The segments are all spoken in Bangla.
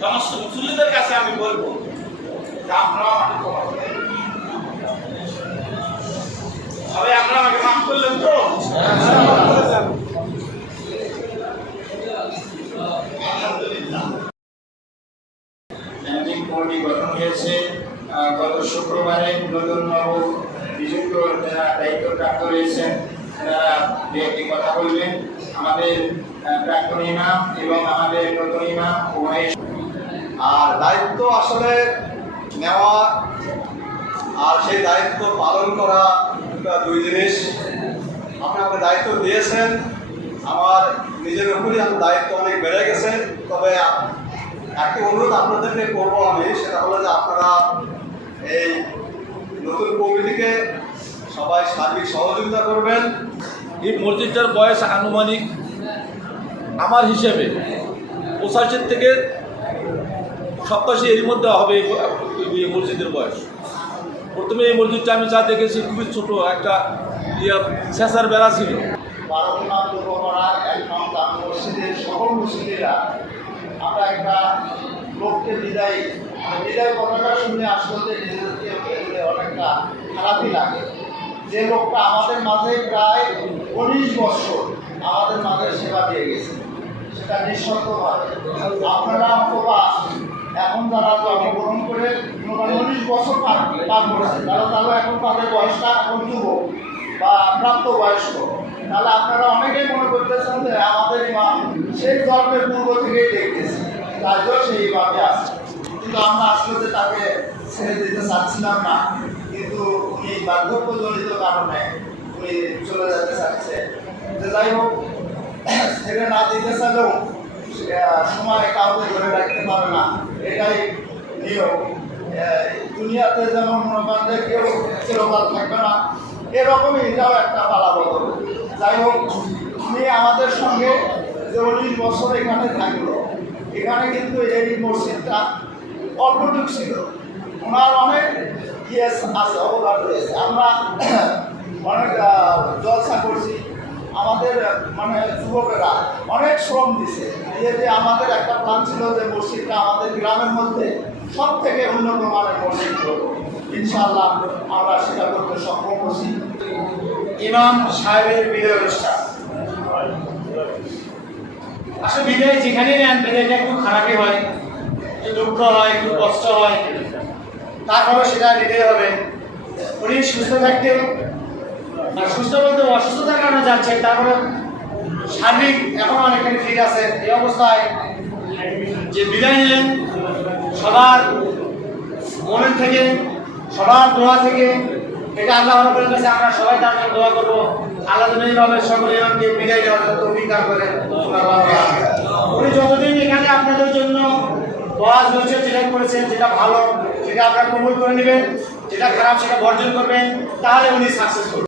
সমস্ত মুসল্লিদের কাছে আমি বলব আপনারা আমাকে ক্ষমা। সবাই আপনারা আমাকে মাফ করলেন তো গত শুক্রবারে নব নিযুক্ত যারা দায়িত্বপ্রাপ্ত রয়েছেন, তারা দু একটি কথা বলবেন আমাদের প্রাক্তন ইমাম এবং আমাদের নতুন ইমাম উভয় আর দায়িত্ব আসলে নেওয়া আর সেই দায়িত্ব পালন করা দুই জিনিস। আপনি আমাকে দায়িত্ব দিয়েছেন, আমার নিজের উপরই আমার দায়িত্ব অনেক বেড়ে গেছে। তবে একটি অনুরোধ আপনাদেরকে করব আমি, সেটা হলো যে আপনারা এই নতুন কমিটিকে সবাই সার্বিক সহযোগিতা করবেন। এই মসজিদটার বয়স আনুমানিক আমার হিসেবে পঁচাশির থেকে সপ্তাশি এর মধ্যে হবে এই মসজিদের বয়স। প্রথমে এই মসজিদটা আমি যা দেখেছি, খুবই ছোট, একটা ইয়ে শেষার বেড়া ছিল। সকল আমরা একটা লোককে মানে কথাটা শুনে নিজেদেরকে অনেকটা খারাপই লাগে। যে লোকটা আমাদের মাঝে প্রায় উনিশ বছর আমাদের মাঝে সেবা দিয়ে গেছে। সেটা নিঃশর্তভাবে আপনারা অথবা এখন যারা জন্মগ্রহণ করে উনিশ বছর পার পার করেছে তারা তাহলে এখন তাদের বয়সটা এখন যুবক বা প্রাপ্ত বয়স্ক, তাহলে আপনারা অনেকেই মনে করতেছেন যে আমাদের ইমাম সেই জন্মের পূর্ব থেকেই দেখতেছি জন্য সেই ইমামে আছে। কিন্তু আমরা আসলে যে তাকে ছেড়ে দিতে চাচ্ছিলাম না, কিন্তু উনি বার্ধক্যজনিত কারণে উনি চলে যেতে চাচ্ছে। যে যাই হোক, ছেড়ে না দিতে চাইলেও সময় কাউকে ধরে রাখতে পারে না। এটাই নিয়ম দুনিয়াতে যেমন মনে করেন যে কেউ চিরকাল থাকবে না, এরকমই এটাও একটা পালা বদল। যাই হোক, উনি আমাদের সঙ্গে যে উনিশ বছর এখানে থাকল। এখানে কিন্তু এই মসজিদটা অল্পটুক ছিল। ওনার অনেক ইয়েস আছে, অবদান রয়েছে। আমরা অনেক জলসা করছি আমাদের মানে যুবকেরা অনেক শ্রম দিছে। দিয়ে যে আমাদের একটা প্ল্যান ছিল যে মসজিদটা আমাদের গ্রামের মধ্যে সব থেকে উন্নত মানের মসজিদ করব। ইনশাআল্লাহ আমরা সেটা করতে সক্ষম হচ্ছি। ইমাম সাহেবের বিদায় অনুষ্ঠান। আসলে বিদায় যেখানে নেন, বিদায়টা একটু খারাপই হয়। একটু দুঃখ হয়, একটু কষ্ট হয়। তারপরে সেটা নিতে হবে। উনি সুস্থ থাকতেন আর সুস্থ বলতে অসুস্থতার কারণে যাচ্ছে, তারপরে শারীরিক এখন অনেকখানি ঠিক আছে। এই অবস্থায় যে বিদায় নিলেন, সবার মনের থেকে, সবার দোয়া থেকে, এটা আল্লাহ রবের কাছে আমরা সবাই তার জন্য দোয়া করব। আল্লাহ তুমি এইভাবে সকল ইমামকে বিদায় দেওয়ার জন্য দান করেন। উনি যতদিন এখানে আপনাদের জন্য দোয়া হচ্ছে যেটা করেছেন, যেটা ভালো, সেটা আপনারা কবুল করে নেবেন, যেটা খারাপ সেটা বর্জন করবেন, তাহলে উনি সাকসেস করবেন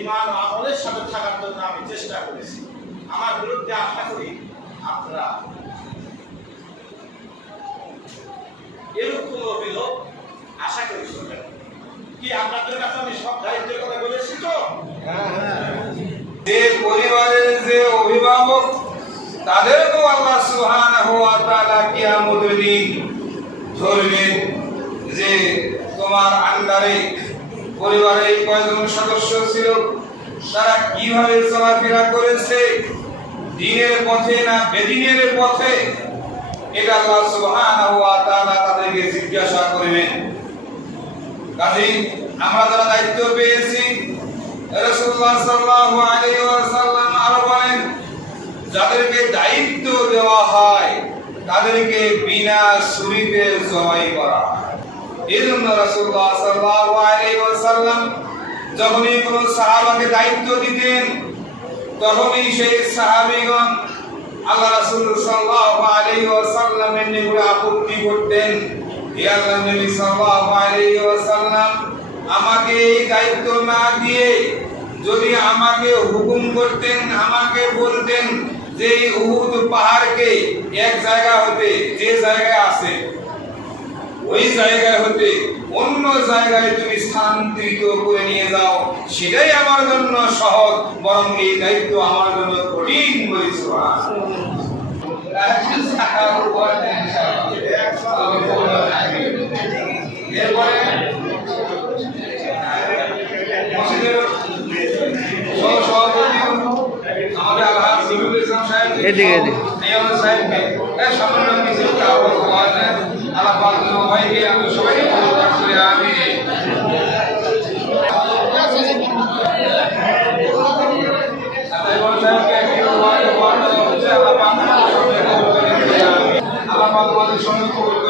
ইমান আমলের সাথে থাকার জন্য আমি চেষ্টা করেছি। আমার বিরুদ্ধে আশা করি আপনারা এরূপ কোনো অভিযোগ আশা করি শুনবেন। কি আপনাদের কাছে আমি সব দায়িত্বের কথা বলেছি তো? যে পরিবারের যে অভিভাবক, তাদেরকেও আল্লাহ সুবহানাহু ধরবেন যে তোমার আন্ডারে পরিবারে কয়জন সদস্য ছিল? তারা কীভাবে চলাফেরা করেছে? দিনের পথে না বেদিনের পথে? এটা আল্লাহ সুবহানাহু ওয়া তাআলা তাদেরকে জিজ্ঞাসা করবেন কাজেই আমরা যারা দায়িত্ব পেয়েছি, রাসূলুল্লাহ সাল্লাল্লাহু আলাইহি ওয়াসাল্লাম আরও বলেন, যাদেরকে দায়িত্ব দেওয়া হয়, তাদেরকে বিনা সুরিতে জবাই করা হয়। এই জন্য রাসূলুল্লাহ সাল্লাল্লাহু আলাইহি ওয়াসাল্লাম যখনই কোনো সাহাবাকে দায়িত্ব দিতেন, তখনই সেই সাহাবীগণ আল্লাহ রাসূল সাল্লাল্লাহু আলাইহি ওয়াসাল্লামের নিকটে আপত্তি করতেন, হে আল্লাহ নবী সাল্লাল্লাহু আলাইহি ওয়াসাল্লাম, আমাকে এই দায়িত্ব না দিয়ে যদি আমাকে হুকুম করতেন, আমাকে বলতেন যে উহুদ পাহাড়কে এক জায়গা হতে যে জায়গায় আছে ওই জায়গায় হতে অন্য জায়গায় তুমি স্থানান্তরিত করে নিয়ে যাও। সেটাই আমার জন্য সহজ বরং এই দায়িত্ব আমার জন্য কঠিন বলেছে এরপরে আমাদের আলহাজ সাহেব। এদিকে, এদিকে। সাহেবকে সামান্য কিছু কাগজ পাওয়া যায় আল্লাহ পাক যেন উভয়কে আমি সবাইকে কবুল করে আমিন আল্লাহ সাহেবকে একটি ওয়ার্ড ওয়ার্ড হচ্ছে আল্লাহ পাক আমাদের সবাইকে কবুল করে দিয়ে আমিন আল্লাহ পাক